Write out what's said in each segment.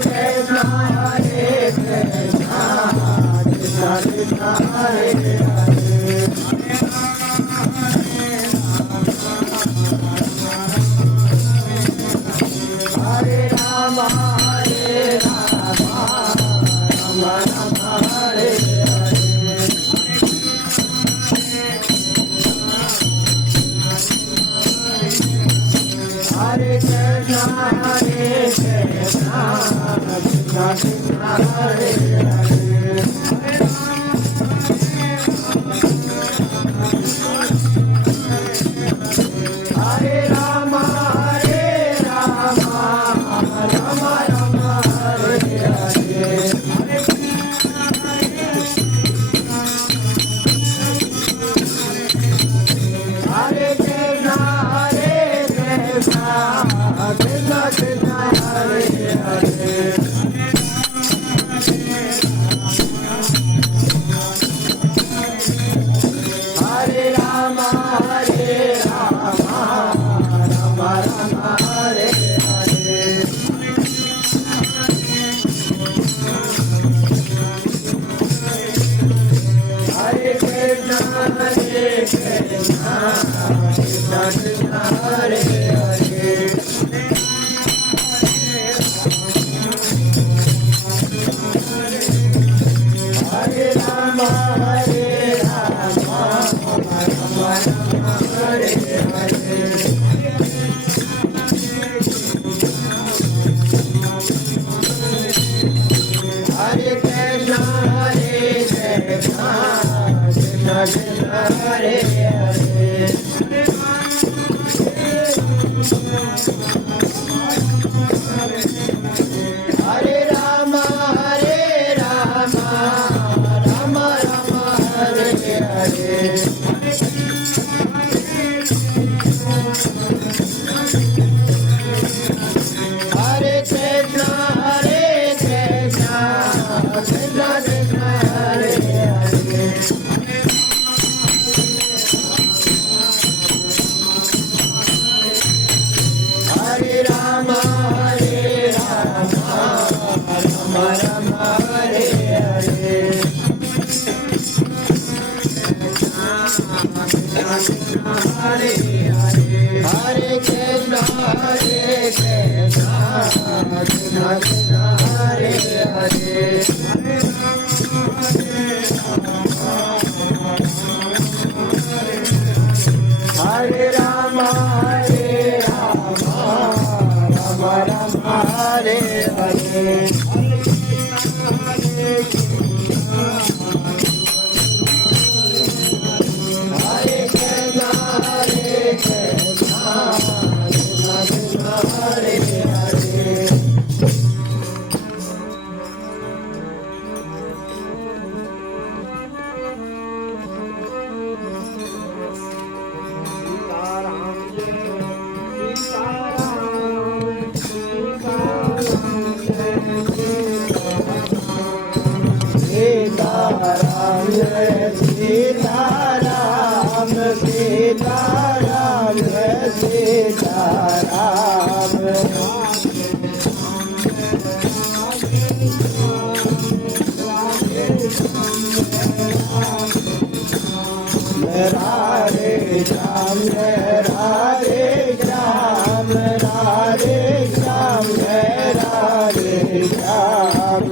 Krishna Hare Krishna Krishna Krishna Hare Hare Hare Rama Rama Rama Hare Hare Hare Krishna Krishna Krishna Hare Hare Hare Rama Rama Rama Hare Hare Hare Krishna Krishna Krishna Hare Hare Hare Rama Rama Rama Hare Hare Hare Krishna Krishna Krishna Hare Hare Hare Rama Rama Hare Hare Hare Krishna Krishna Krishna Hare Hare Hare Rama Rama Rama Hare Hare Hare Krishna Krishna Krishna Hare Hare Hare Rama Rama Rama Hare Hare Hare Krishna Krishna Krishna Hare Hare Hare Rama Rama Rama Hare Hare Hare Krishna Krishna Krishna Hare Hare Sitaram Jai Sitaram Sitaram Jai Sitaram Radhe Shyam Jai Radhe Shyam Radhe Shyam Jai Radhe Shyam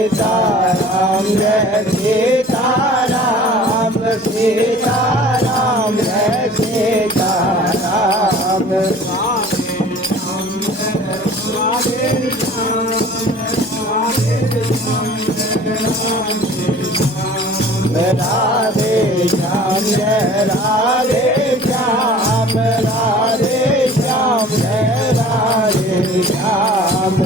Sitaram Jai Sitaram Sitaram Jai Sitaram Radhe Shyam Jai Radhe Shyam Radhe Shyam Jai Radhe Shyam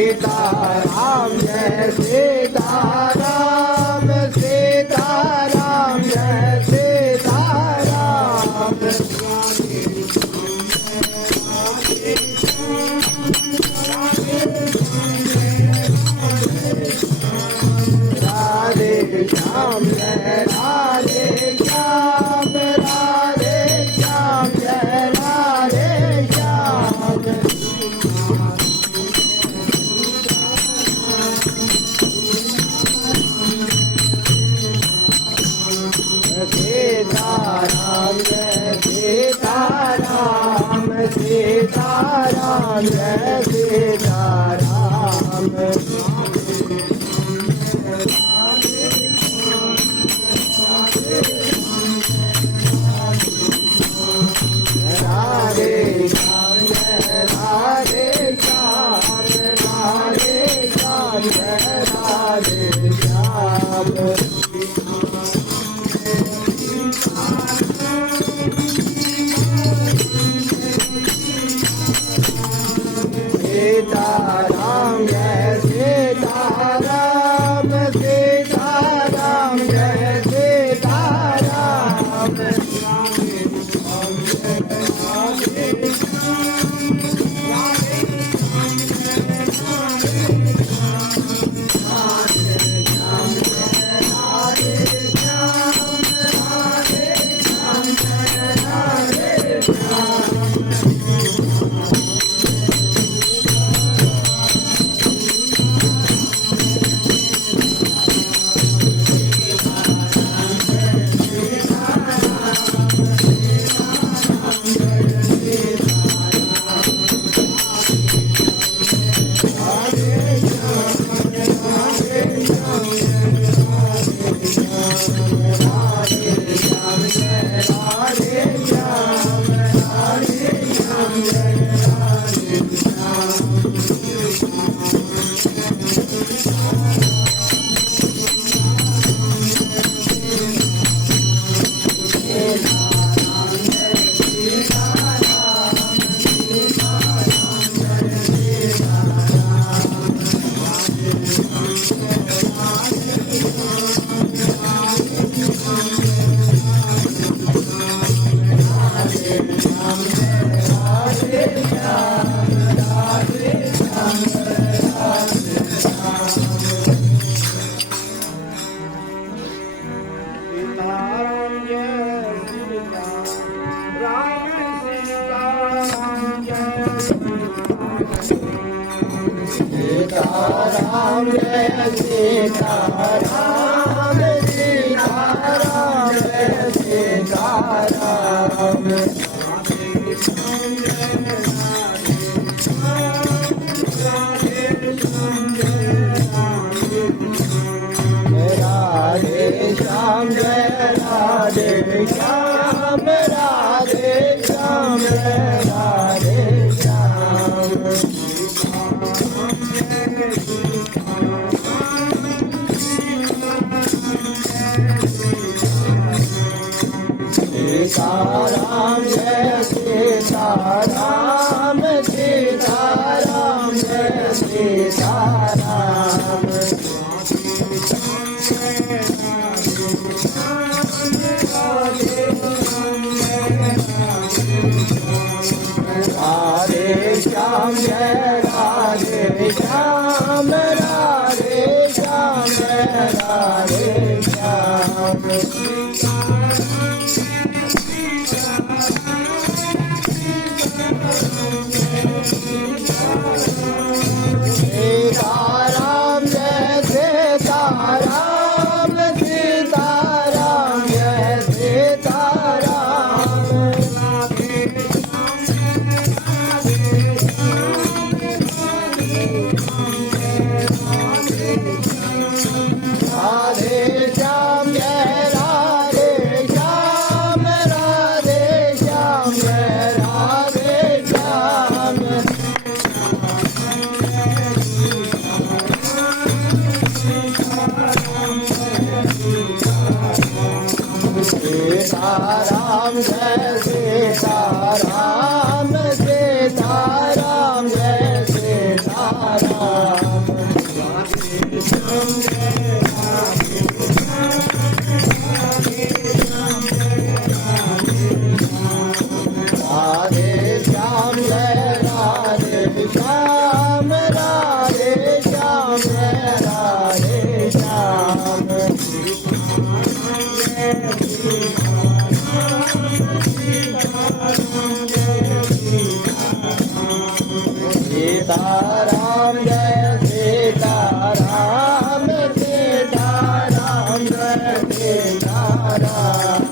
Sitaram Jai Sitaram Sitaram Jai Sitaram Shyam जय राधे श्याम राधे श्याम जय राधे श्याम सीताराम जय सीताराम सीताराम जय सीताराम राधे श्याम जय राधे श्याम राधे श्याम जय राधे श्याम सीताराम जय सीताराम सीताराम जय सीताराम सीताराम जय सीताराम सीताराम जय सीताराम राधे श्याम जय राधे श्याम राधे श्याम जय राधे श्याम सीताराम जय सीताराम सीताराम जय सीताराम राधे श्याम जय राधे श्याम राधे श्याम जय राधे श्याम सीताराम जय सीताराम सीताराम जय सीताराम राधे श्याम जय राधे श्याम राधे श्याम जय राधे श्याम सीताराम जय सीताराम सीताराम जय सीताराम राधे श्याम जय राधे श्याम राधे श्याम जय राधे श्याम सीताराम जय सीताराम सीताराम जय सीताराम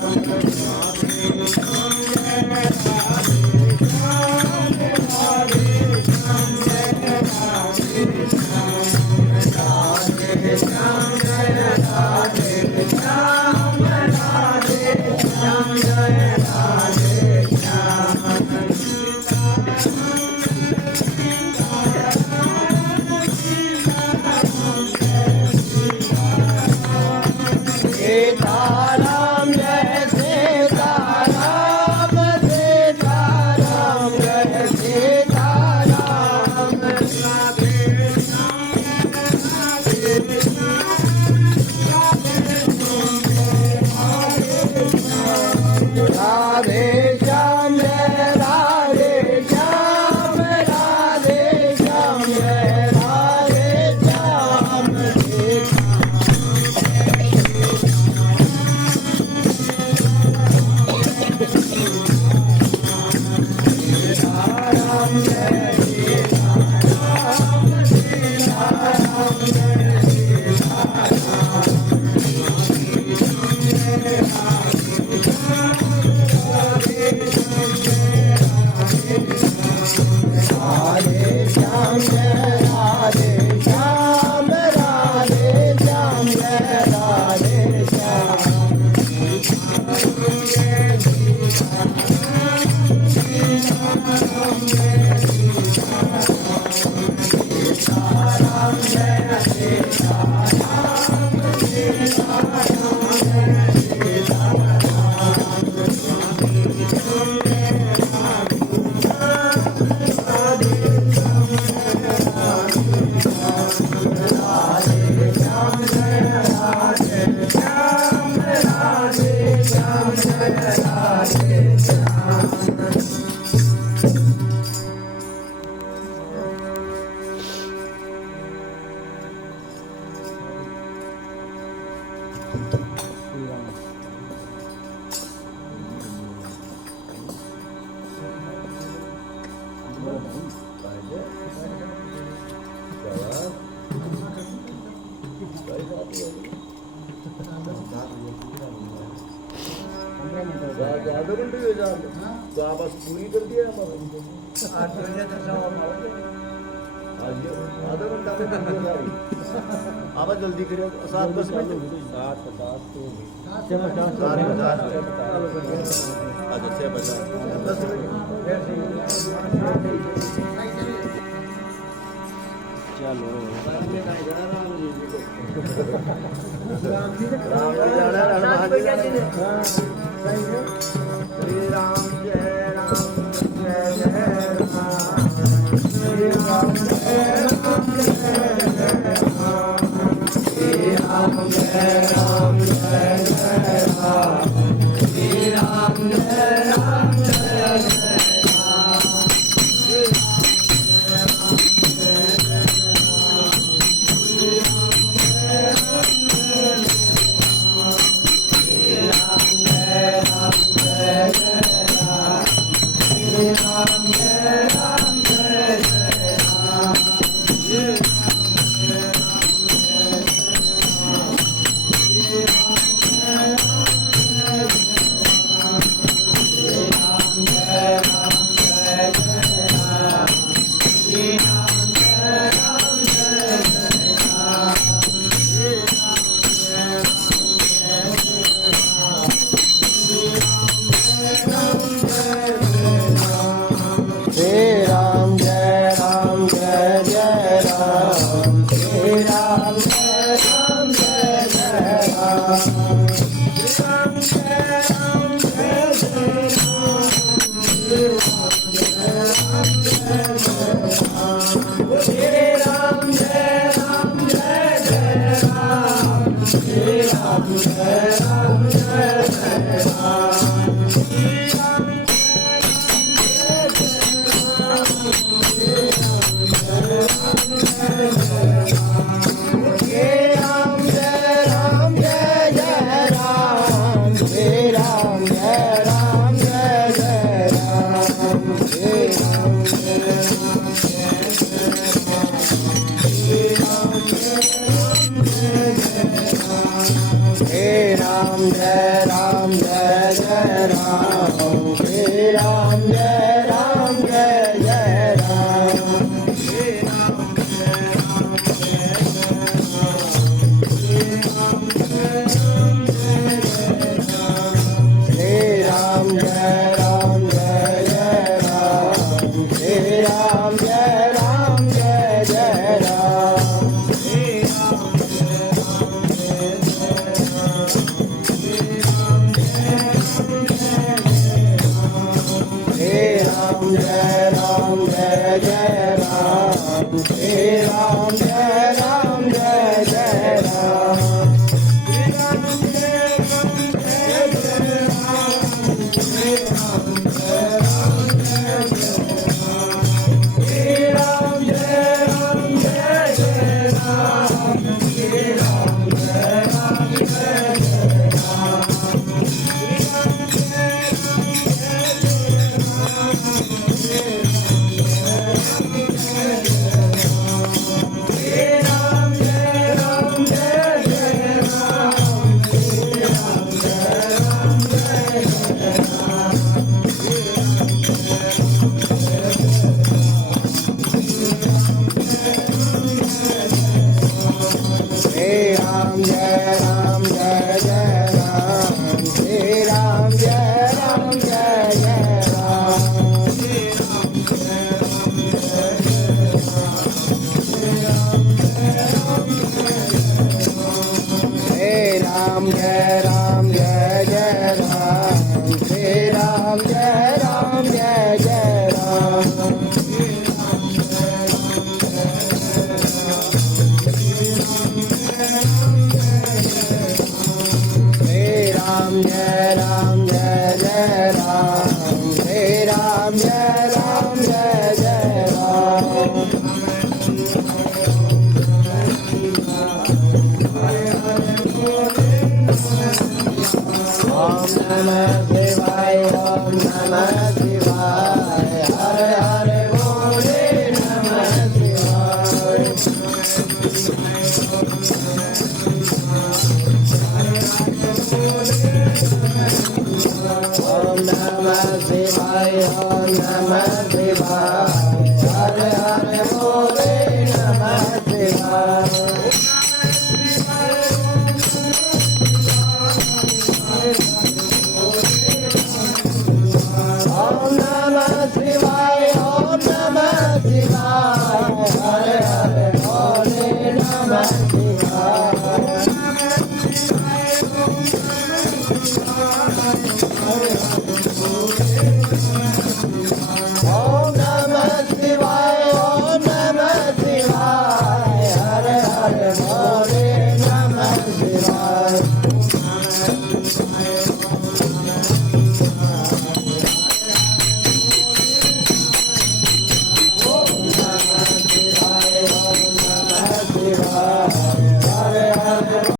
सीताराम जय सीताराम सीताराम जय सीताराम राधे श्याम जय राधे श्याम राधे श्याम जय राधे श्याम राधे श्याम जय राधे श्याम राधे श्याम जय राधे श्याम आधा घंटे हुए तो आप बस पूरी कर दिया हमारा आधा घंटा में कर दिया आप जल्दी करिए 7-10 मिनट 7:50 अच्छा 6:50 10 मिनट चलो श्री राम जय राम जय जय राम श्री राम जय राम जय राम श्री राम जय राम जय जय राम श्री राम जय राम जय राम जय राम जय जय राम श्री राम जय राम जय जय राम श्री राम जय राम जय जय राम श्री राम जय राम जय जय राम श्री राम जय राम जय जय राम श्री राम जय राम जय जय राम श्री राम जय राम जय जय राम श्री राम जय राम जय जय राम श्री राम जय राम जय जय राम श्री राम जय राम जय जय राम श्री राम जय राम जय जय राम ओम नमः शिवाय ओम नमः शिवाय हर हर भोले नमः शिवाय ओम नमः शिवाय ओम नमः शिवाय हर हर भोले नमः शिवाय ओम नमः शिवाय ओम नमः शिवाय हर हर भोले नमः शिवाय ओम नमः शिवाय ओम नमः शिवाय हर हर भोले नमः शिवाय ओम नमः शिवाय ओम नमः शिवाय